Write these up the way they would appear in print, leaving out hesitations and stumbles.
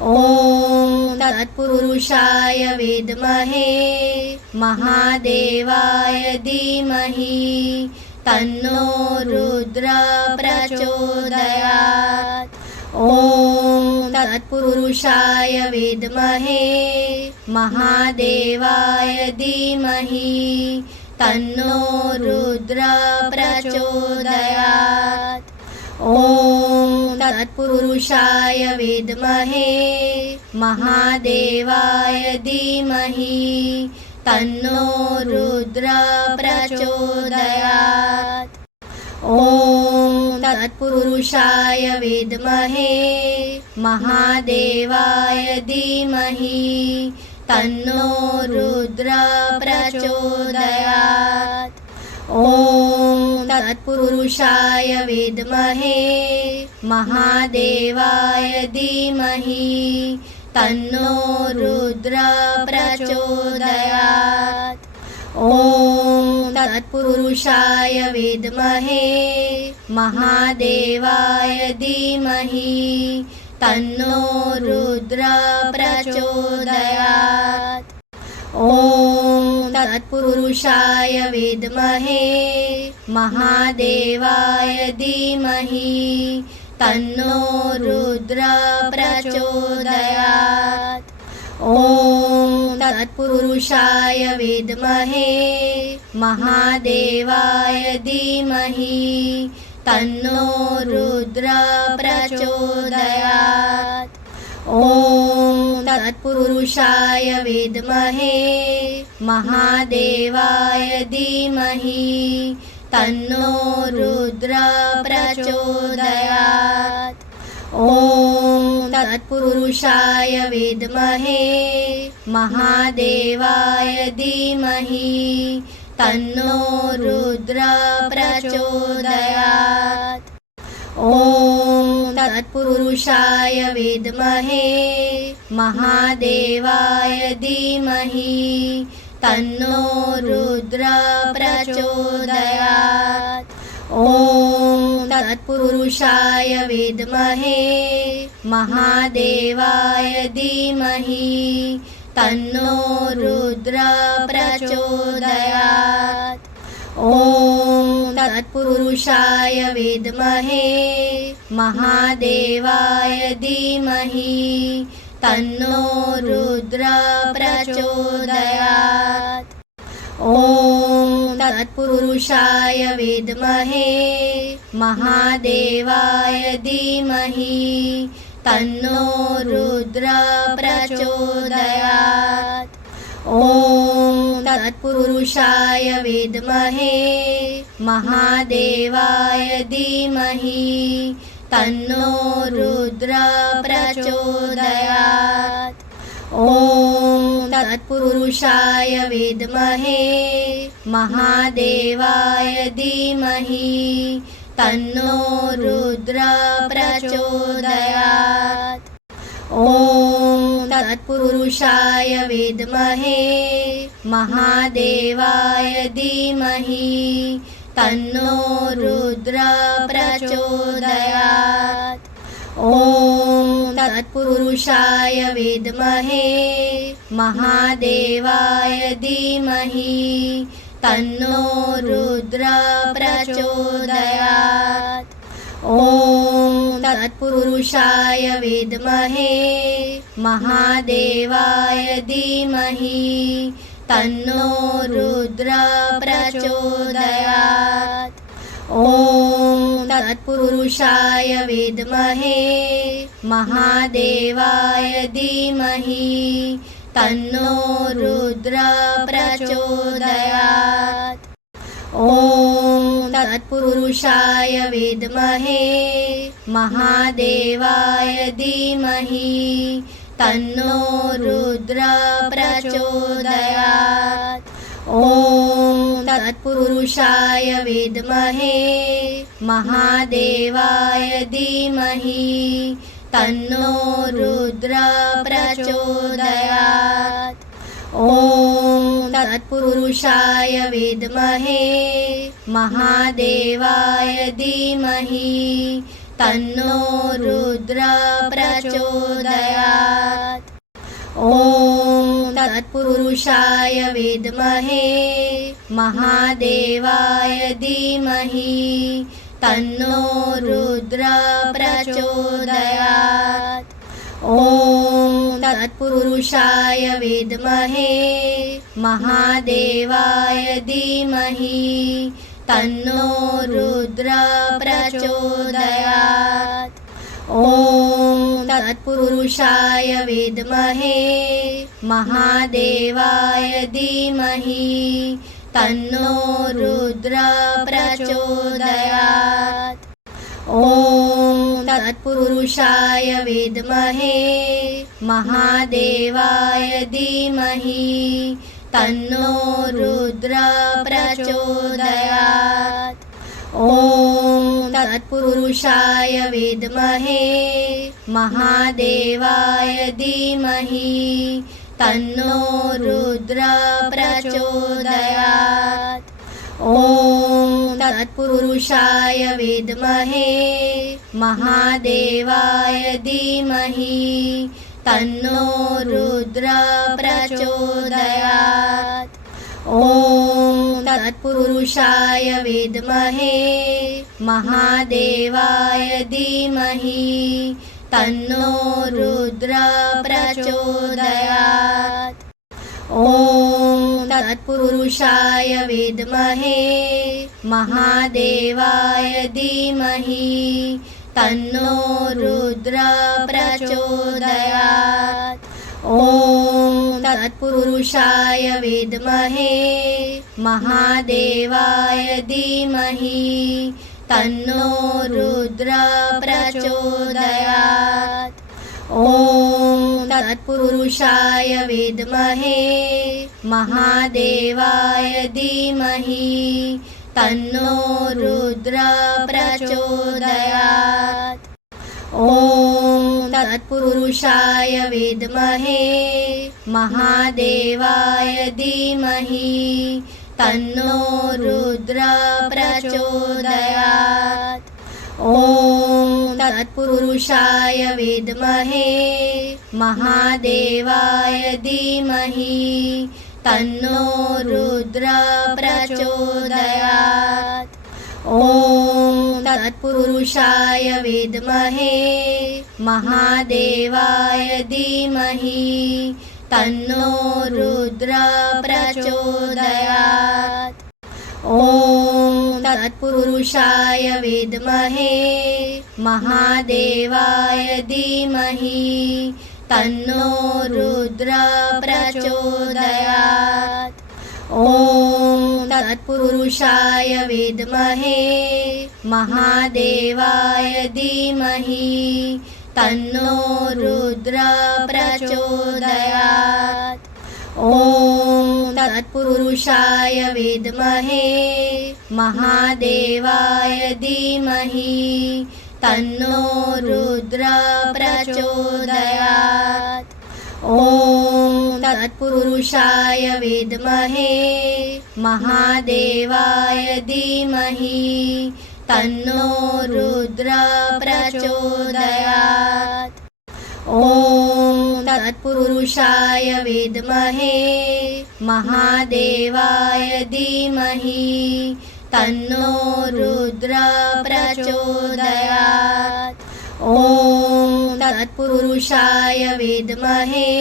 ॐ तत्पुरुषाय विद्महे महादेवाय धीमहि तन्नो रुद्रः प्रचोदयात्। ॐ तत्पुरुषाय विद्महे महादेवाय धीमहि तन्नो रुद्रः प्रचोदयात्। ॐ तत्पुरुषाय विद्महे महादेवाय धीमहि तन्नो रुद्रः प्रचोदयात्। ॐ तत्पुरुषाय विद्महे महादेवाय धीमहि तन्नो रुद्रः प्रचोदयात्। ॐ तत्पुरुषाय विद्महे महादेवाय धीमहि तन्नो रुद्रः प्रचोदयात्। ॐ तत्पुरुषाय विद्महे महादेवाय धीमहि तन्नो रुद्रः प्रचोदयात्। ॐ तत्पुरुषाय विद्महे महादेवाय धीमहि तन्नो रुद्रः प्रचोदयात्। ॐ तत्पुरुषाय विद्महे महादेवाय धीमहि तन्नो रुद्रः प्रचोदयात्। ॐ तत्पुरुषाय विद्महे महादेवाय धीमहि तन्नो रुद्रः प्रचोदयात्। ॐ तत्पुरुषाय विद्महे महादेवाय धीमहि तन्नो रुद्रः प्रचोदयात्। ॐ तत्पुरुषाय विद्महे महादेवाय धीमहि तन्नो रुद्रः प्रचोदयात्। ॐ तत्पुरुषाय विद्महे महादेवाय धीमहि तन्नो रुद्रः प्रचोदयात्। ॐ तत्पुरुषाय विद्महे महादेवाय धीमहि तन्नो रुद्रः प्रचोदयात्। ॐ तत्पुरुषाय विद्महे महादेवाय धीमहि तन्नो रुद्रः प्रचोदयात्। ॐ तत्पुरुषाय विद्महे महादेवाय धीमहि तन्नो रुद्रः प्रचोदयात्। ॐ तत्पुरुषाय विद्महे महादेवाय धीमहि तन्नो रुद्रः प्रचोदयात्। ॐ तत्पुरुषाय विद्महे महादेवाय धीमहि तन्नो रुद्रः प्रचोदयात्। ॐ तत्पुरुषाय विद्महे महादेवाय धीमहि तन्नो रुद्रः प्रचोदयात्। ॐ तत्पुरुषाय विद्महे महादेवाय धीमहि तन्नो रुद्रः प्रचोदयात्। ॐ तत्पुरुषाय विद्महे महादेवाय धीमहि तन्नो रुद्रः प्रचोदयात्। ॐ तत्पुरुषाय विद्महे महादेवाय धीमहि तन्नो रुद्रः प्रचोदयात्। ॐ तत्पुरुषाय विद्महे महादेवाय धीमहि तन्नो रुद्रः प्रचोदयात्। ॐ तत्पुरुषाय विद्महे महादेवाय धीमहि तन्नो रुद्रः प्रचोदयात्। तत्पुरुषाय विद्महे महादेवाय धीमहि तन्नो रुद्र प्रचोदयात्। ॐ तत्पुरुषाय विद्महे महादेवाय धीमहि तन्नो रुद्र प्रचोदयात्। ॐ तत्पुरुषाय विद्महे महादेवाय धीमहि तन्नो रुद्र प्रचोदयात्। ॐ तत्पुरुषाय विद्महे महादेवाय धीमहि तन्नो रुद्र प्रचोदयात्। ॐ तत्पुरुषाय विद्महे महादेवाय धीमहि तन्नो रुद्र प्रचोदयात्। ॐ तत्पुरुषाय विद्महे महादेवाय धीमहि तन्नो रुद्र प्रचोदयात्। ॐ तत्पुरुषाय विद्महे महादेवाय धीमहि तन्नो रुद्र प्रचोदयात्। ॐ तत्पुरुषाय विद्महे महादेवाय धीमहि तन्नो रुद्र प्रचोदयात्। ॐ तत्पुरुषाय विद्महे महादेवाय धीमहि तन्नो रुद्र प्रचोदयात्। ॐ तत्पुरुषाय विद्महे महादेवाय धीमहि तन्नो रुद्र प्रचोदयात्। ॐ तत्पुरुषाय विद्महे महादेवाय धीमहि तन्नो रुद्र प्रचोदयात्। ॐ तत्पुरुषाय विद्महे महादेवाय धीमहि तन्नो रुद्र प्रचोदयात्। ॐ तत्पुरुषाय विद्महे महादेवाय धीमहि तन्नो रुद्र प्रचोदयात्। ॐ तत्पुरुषाय विद्महे महादेवाय धीमहि तन्नो रुद्र प्रचोदयात्। ॐ तत्पुरुषाय विद्महे महादेवाय धीमहि तन्नो रुद्र प्रचोदयात्। ॐ तत्पुरुषाय विद्महे महादेवाय धीमहि तन्नो रुद्र प्रचोदयात्। ॐ तत्पुरुषाय विद्महे महादेवाय धीमहि तन्नो रुद्र प्रचोदयात्। ॐ तत्पुरुषाय विद्महे महादेवाय धीमहि तन्नो रुद्र प्रचोदयात्। ॐ तत्पुरुषाय विद्महे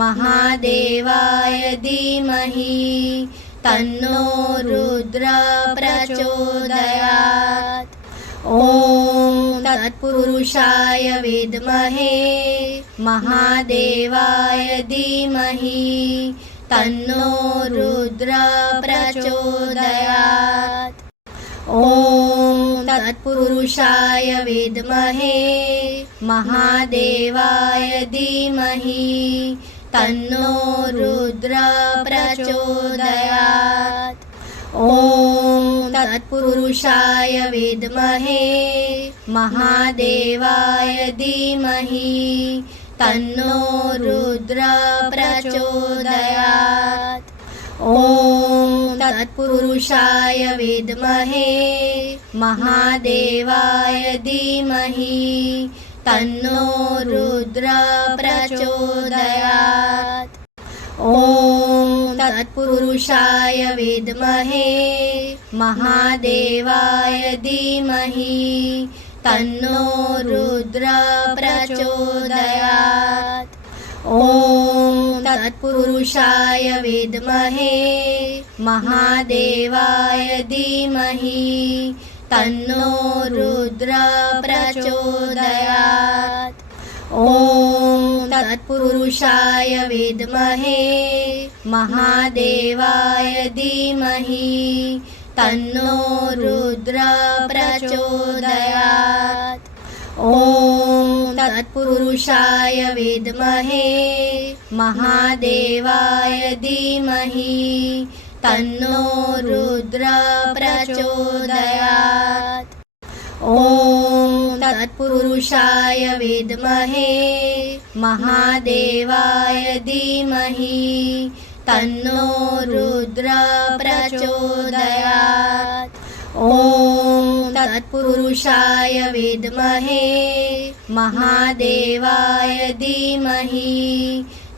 महादेवाय धीमहि तन्नो रुद्र प्रचोदयात्। ॐ तत्पुरुषाय विद्महे महादेवाय धीमहि तन्नो रुद्र प्रचोदयात्। ॐ तत्पुरुषाय विद्महे महादेवाय धीमहि तन्नो रुद्र प्रचोदयात्। ॐ तत्पुरुषाय विद्महे महादेवाय धीमहि तन्नो रुद्र प्रचोदयात्। ॐ तत्पुरुषाय विद्महे महादेवाय धीमहि तन्नो रुद्र प्रचोदयात्। ॐ ॐ तत्पुरुषाय विद्महे महादेवाय धीमहि तन्नो रुद्रः प्रचोदयात्। ॐ तत्पुरुषाय विद्महे महादेवाय धीमहि तन्नो रुद्रः प्रचोदयात्। ॐ तत्पुरुषाय विद्महे महादेवाय धीमहि तन्नो रुद्रः प्रचोदयात्। ॐ तत्पुरुषाय विद्महे महादेवाय धीमहि तन्नो रुद्रः प्रचोदयात्। ॐ तत्पुरुषाय विद्महे महादेवाय धीमहि तन्नो रुद्रः प्रचोदयात्। ॐ तत्पुरुषाय विद्महे महादेवाय धीमहि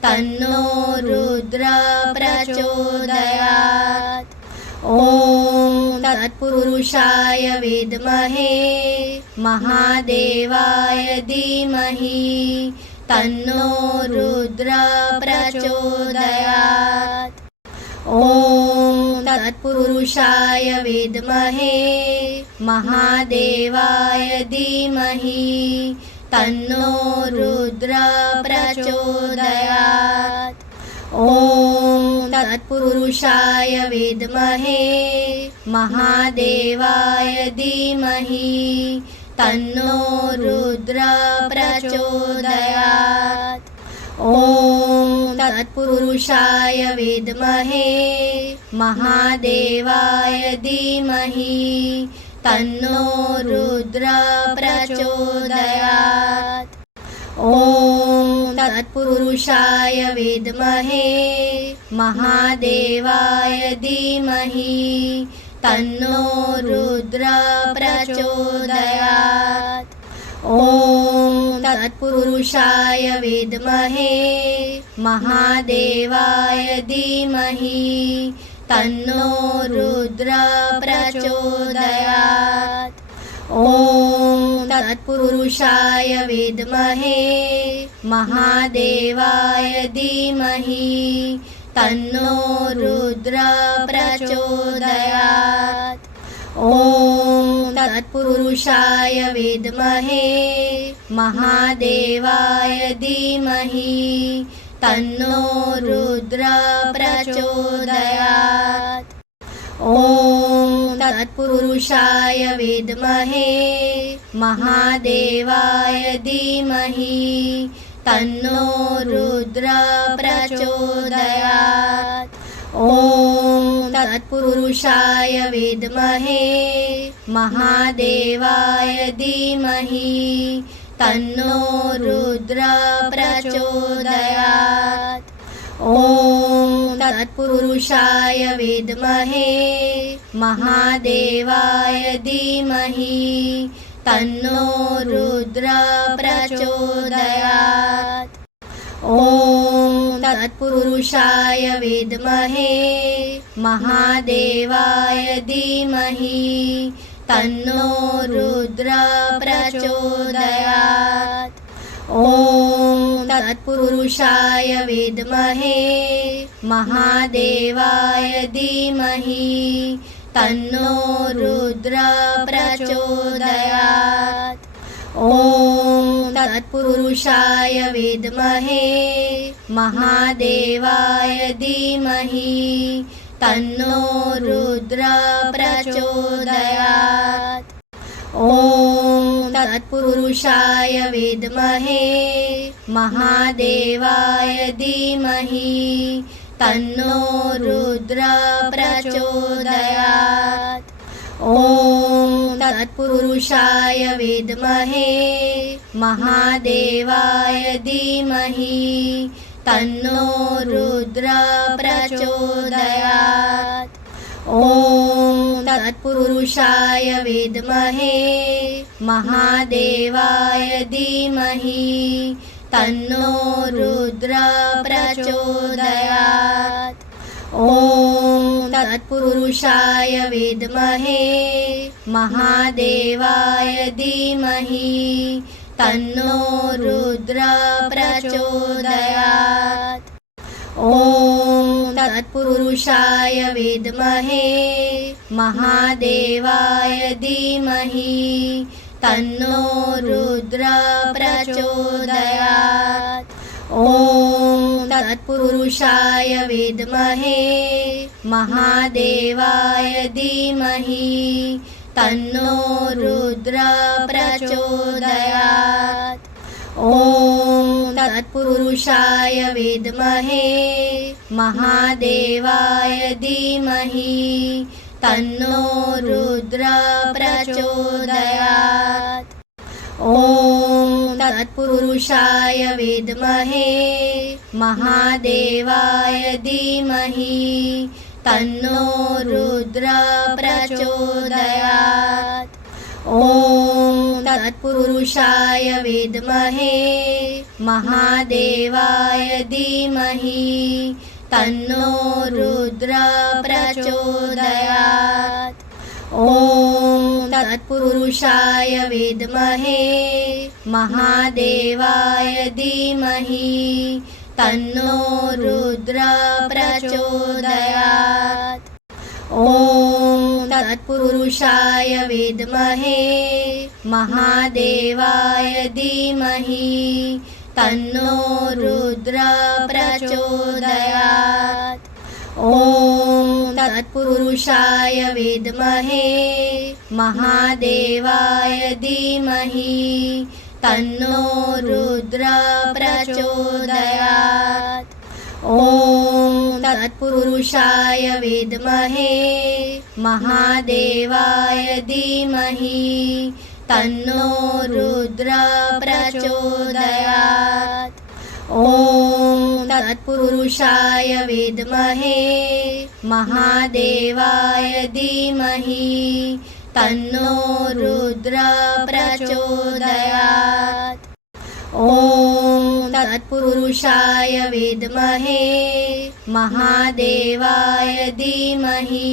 तन्नो रुद्रः प्रचोदयात्। ॐ तत्पुरुषाय विद्महे महादेवाय धीमहि तन्नो रुद्रः प्रचोदयात्। ॐ तत्पुरुषाय विद्महे महादेवाय धीमहि तन्नो रुद्रः प्रचोदयात्। ॐ तत्पुरुषाय विद्महे महादेवाय धीमहि तन्नो रुद्रः प्रचोदयात्। ॐ तत्पुरुषाय विद्महे महादेवाय धीमहि तन्नो रुद्रः प्रचोदयात्। ॐ तत्पुरुषाय विद्महे महादेवाय धीमहि तन्नो रुद्रः प्रचोदयात्। ॐ तत्पुरुषाय विद्महे महादेवाय धीमहि तन्नो रुद्रः प्रचोदयात्। ॐ तत्पुरुषाय विद्महे महादेवाय धीमहि तन्नो रुद्रः प्रचोदयात्। ॐ तत्पुरुषाय विद्महे महादेवाय धीमहि तन्नो रुद्रः प्रचोदयात्। ॐ तत्पुरुषाय विद्महे महादेवाय धीमहि तन्नो रुद्रः प्रचोदयात्। ॐ तत्पुरुषाय विद्महे महादेवाय धीमहि तन्नो रुद्रः प्रचोदयात्। ॐ तत्पुरुषाय विद्महे महादेवाय धीमहि तन्नो रुद्रः प्रचोदयात्। ॐ तत्पुरुषाय विद्महे महादेवाय धीमहि तन्नो रुद्रः प्रचोदयात्। ॐ तत्पुरुषाय विद्महे महादेवाय धीमहि तन्नो रुद्रः प्रचोदयात्। ॐ तत्पुरुषाय विद्महे महादेवाय धीमहि तन्नो रुद्रः प्रचोदयात्। ॐ तत्पुरुषाय विद्महे महादेवाय धीमहि तन्नो रुद्रः प्रचोदयात्। ॐ तत्पुरुषाय विद्महे महादेवाय धीमहि तन्नो रुद्रः प्रचोदयात्। ॐ तत्पुरुषाय विद्महे महादेवाय धीमहि तन्नो रुद्रः प्रचोदयात्। ॐ तत्पुरुषाय विद्महे महादेवाय धीमहि तन्नो रुद्रः प्रचोदयात्। ॐ तत्पुरुषाय विद्महे महादेवाय धीमहि तन्नो रुद्रः प्रचोदयात्। ॐ तत्पुरुषाय विद्महे महादेवाय धीमहि तन्नो रुद्रः प्रचोदयात्। ॐ तत्पुरुषाय विद्महे महादेवाय धीमहि तन्नो रुद्रः प्रचोदयात्। ॐ तत्पुरुषाय विद्महे महादेवाय धीमहि तन्नो रुद्रः प्रचोदयात्। ॐ तत्पुरुषाय विद्महे महादेवाय धीमहि तन्नो रुद्रः प्रचोदयात्। ॐ तत्पुरुषाय विद्महे महादेवाय धीमहि तन्नो रुद्रः प्रचोदयात्। ॐ तत्पुरुषाय विद्महे महादेवाय धीमहि तन्नो रुद्रः प्रचोदयात्। ॐ तत्पुरुषाय विद्महे महादेवाय धीमहि तन्नो रुद्रः प्रचोदयात्। ॐ तत्पुरुषाय विद्महे महादेवाय धीमहि तन्नो रुद्रः प्रचोदयात्। ॐ तत्पुरुषाय विद्महे महादेवाय धीमहि तन्नो रुद्रः प्रचोदयात्। ॐ तत्पुरुषाय विद्महे महादेवाय धीमहि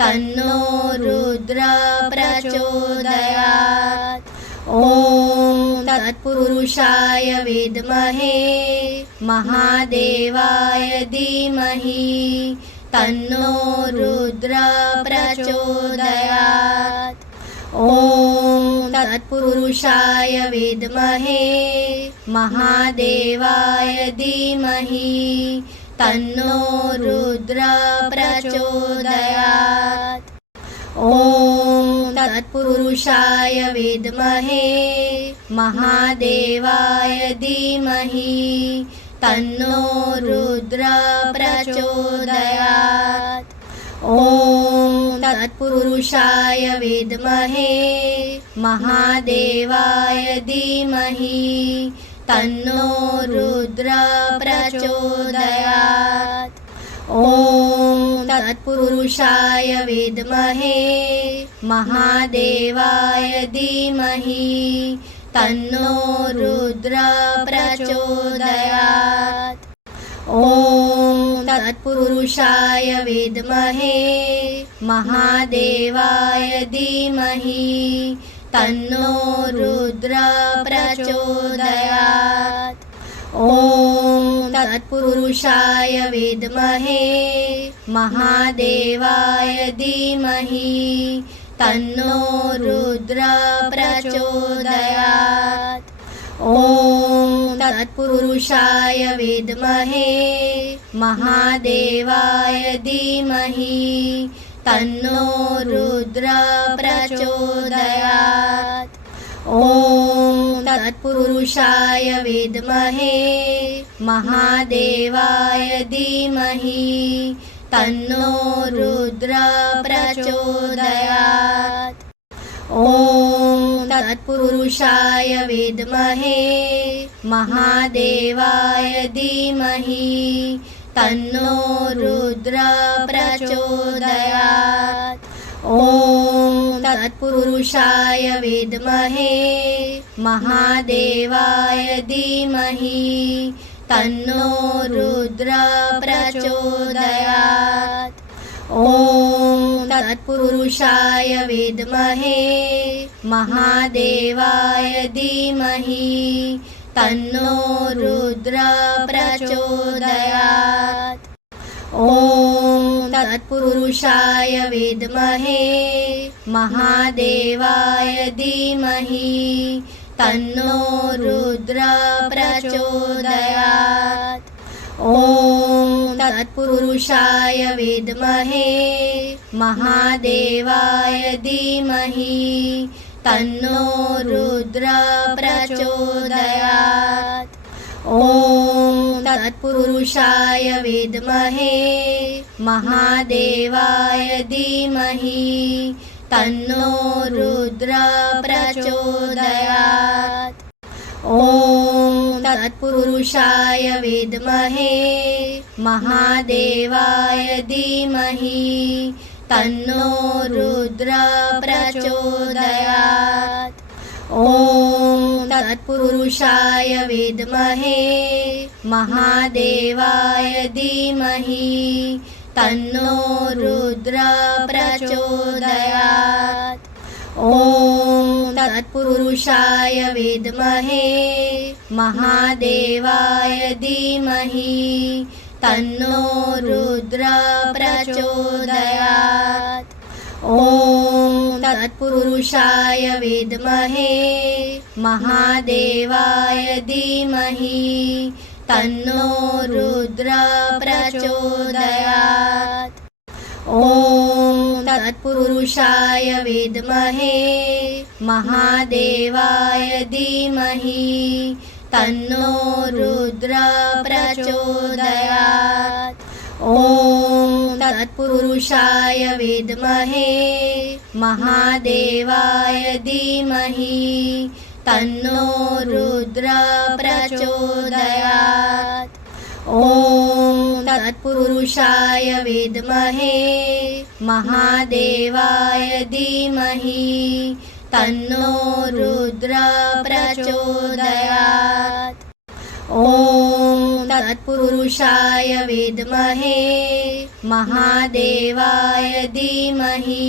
तन्नो रुद्रः प्रचोदयात्। ॐ तत्पुरुषाय विद्महे महादेवाय धीमहि तन्नो रुद्रः प्रचोदयात्। ॐ तत्पुरुषाय विद्महे महादेवाय धीमहि तन्नो रुद्रः प्रचोदयात्। ॐ तत्पुरुषाय विद्महे महादेवाय धीमहि तन्नो रुद्रः प्रचोदयात्। ॐ तत्पुरुषाय विद्महे महादेवाय धीमहि तन्नो रुद्रः प्रचोदयात्। ॐ तत्पुरुषाय विद्महे महादेवाय धीमहि तन्नो रुद्रः प्रचोदयात्। ॐ तत्पुरुषाय विद्महे महादेवाय धीमहि तन्नो रुद्रः प्रचोदयात्। ॐ तत्पुरुषाय विद्महे महादेवाय धीमहि तन्नो रुद्रः प्रचोदयात्। ॐ तत्पुरुषाय विद्महे महादेवाय धीमहि तन्नो रुद्रः प्रचोदयात्। ॐ तत्पुरुषाय विद्महे महादेवाय धीमहि तन्नो रुद्रः प्रचोदयात्। ॐ तत्पुरुषाय विद्महे महादेवाय धीमहि तन्नो रुद्रः प्रचोदयात्। ॐ तत्पुरुषाय विद्महे महादेवाय धीमहि तन्नो रुद्र प्रचोदयात्। ॐ तत्पुरुषाय विद्महे महादेवाय धीमहि तन्नो रुद्र प्रचोदयात्। ॐ तत्पुरुषाय विद्महे महादेवाय धीमहि तन्नो रुद्र प्रचोदयात्। ॐ तत्पुरुषाय विद्महे महादेवाय धीमहि तन्नो रुद्र प्रचोदयात्। ॐ तत्पुरुषाय विद्महे महादेवाय धीमहि तन्नो रुद्र प्रचोदयात्। ॐ तत्पुरुषाय विद्महे महादेवाय धीमहि तन्नो रुद्र प्रचोदयात्। ॐ तत्पुरुषाय विद्महे महादेवाय धीमहि तन्नो रुद्र प्रचोदयात्। ॐ तत्पुरुषाय विद्महे महादेवाय धीमहि तन्नो रुद्र प्रचोदयात्। ॐ तत्पुरुषाय विद्महे महादेवाय धीमहि तन्नो रुद्र प्रचोदयात्। ॐ तत्पुरुषाय विद्महे महादेवाय धीमहि तन्नो रुद्र प्रचोदयात्। ॐ तत्पुरुषाय विद्महे महादेवाय धीमहि तन्नो रुद्र प्रचोदयात्। ॐ तत्पुरुषाय विद्महे महादेवाय धीमहि तन्नो रुद्र प्रचोदयात्। ॐ तत्पुरुषाय विद्महे महादेवाय धीमहि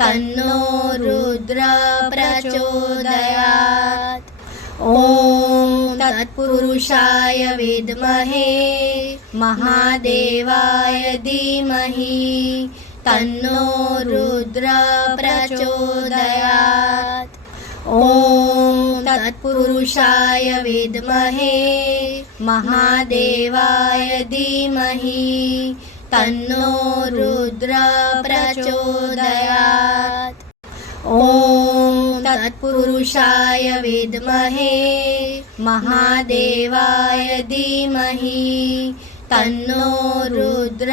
तन्नो रुद्र प्रचोदयात्। ॐ तत्पुरुषाय विद्महे महादेवाय धीमहि तन्नो रुद्र प्रचोदयात्। ॐ तत्पुरुषाय विद्महे महादेवाय धीमहि तन्नो रुद्र प्रचोदयात्। ॐ तत्पुरुषाय विद्महे महादेवाय धीमहि तन्नो रुद्र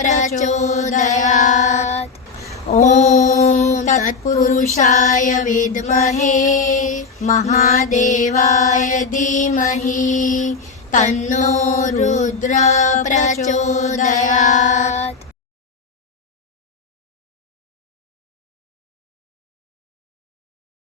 प्रचोदयात्। ॐ तत्पुरुषाय विद्महे महादेवाय धीमहि तन्नो रुद्र प्रचोदयात्।